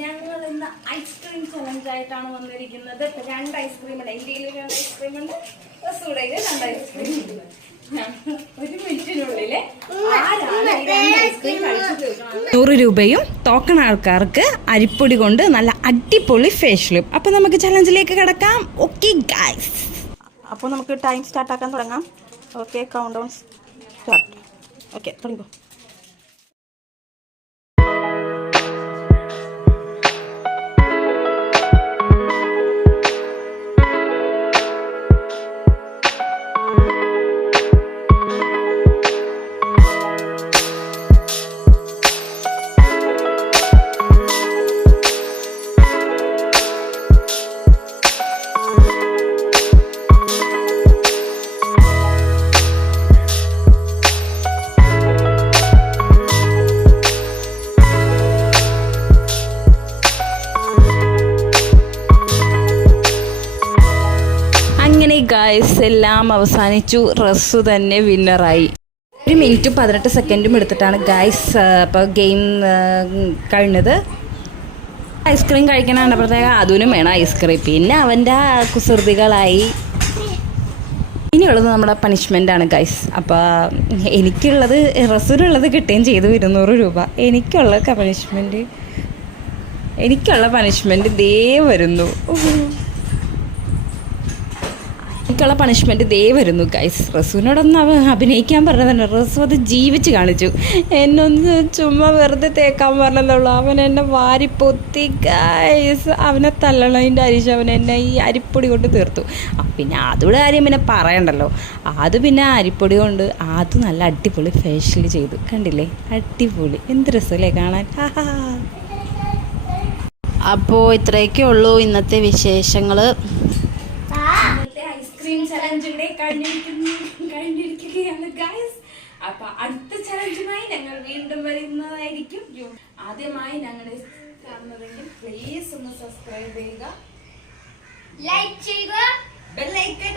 ഞങ്ങൾ ഇന്ന് ice cream challenge ആയിട്ടാണ് വന്നിരിക്കുന്നത്. 2 ഐസ്ക്രീം ഉണ്ട്, ഇന്ത്യയിൽ 2 ഐസ്ക്രീം ഉണ്ട്, റസൂഡയിൽ 2 ഐസ്ക്രീം ഉണ്ട്. ഒരു മിനിറ്റിനുള്ളില് 100 രൂപയും ടോക്കൺ ആൾക്കാർക്ക് അരിപ്പൊടി കൊണ്ട് നല്ല അടിപൊളി ഫേഷ്യലും. അപ്പൊ നമുക്ക് ചലഞ്ചിലേക്ക് കിടക്കാം. ഓക്കെ ഗൈസ്, അപ്പോൾ നമുക്ക് ടൈം സ്റ്റാർട്ട് ആക്കാൻ തുടങ്ങാം. Okay, count down start. Okay, തുടങ്ങും. ഗൈസ്, എല്ലാം അവസാനിച്ചു. റസ്സു തന്നെ വിന്നറായി. 1 മിനിറ്റും 18 സെക്കൻഡും എടുത്തിട്ടാണ് ഗൈസ് അപ്പോൾ ഗെയിം കഴിഞ്ഞത്. ഐസ്ക്രീം കഴിക്കാനാണ് അതിനും വേണം ഐസ്ക്രീം. പിന്നെ അവൻ്റെ കുസൃതികളായി. ഇനിയുള്ളത് നമ്മുടെ പണിഷ്മെൻ്റാണ് ഗൈസ്. അപ്പോൾ എനിക്കുള്ളത് റസ്സുനുള്ളത് കിട്ടുകയും ചെയ്തു 200 രൂപ. എനിക്കുള്ള പണിഷ്മെൻറ്റ് ദേ വരുന്നു. എനിക്കുള്ള പണിഷ്മെൻറ്റ് ദേ വരുന്നു ഗൈസ്. റസുവിനോടൊന്ന് അഭിനയിക്കാൻ പറഞ്ഞതാണ്. റസു അത് ജീവിച്ച് കാണിച്ചു. എന്നൊന്ന് ചുമ്മാ വെറുതെ തേക്കാൻ പറഞ്ഞതുള്ളൂ. അവൻ എന്നെ വാരി പൊത്തി ഗൈസ്. അവനെ തല്ലണം അതിൻ്റെ അരിശ്. അവൻ എന്നെ ഈ അരിപ്പൊടി കൊണ്ട് തീർത്തു. പിന്നെ അതുകൂടെ കാര്യം പിന്നെ പറയണ്ടല്ലോ. അത് പിന്നെ അരിപ്പൊടി കൊണ്ട് അത് നല്ല അടിപൊളി ഫേഷ്യൽ ചെയ്തു. കണ്ടില്ലേ, അടിപൊളി. എന്ത് രസമല്ലേ കാണാൻ. അപ്പോൾ ഇത്രയൊക്കെ ഉള്ളൂ ഇന്നത്തെ വിശേഷങ്ങൾ. ഐസ്ക്രീം ചലഞ്ച് ഇവിടെ കഴിഞ്ഞിരിക്കുകയാണ് ഗൈസ്. അപ്പൊ അടുത്ത ചലഞ്ചുമായി ഞങ്ങൾ വീണ്ടും വരുന്നതായിരിക്കും. ആദ്യമായി ഞങ്ങളെ കാണുന്നതെങ്കിൽ പ്ലീസ് ഒന്ന് സബ്സ്ക്രൈബ് ചെയ്യുക, ലൈക്ക് ചെയ്യുക, ബെൽ ഐക്കൺ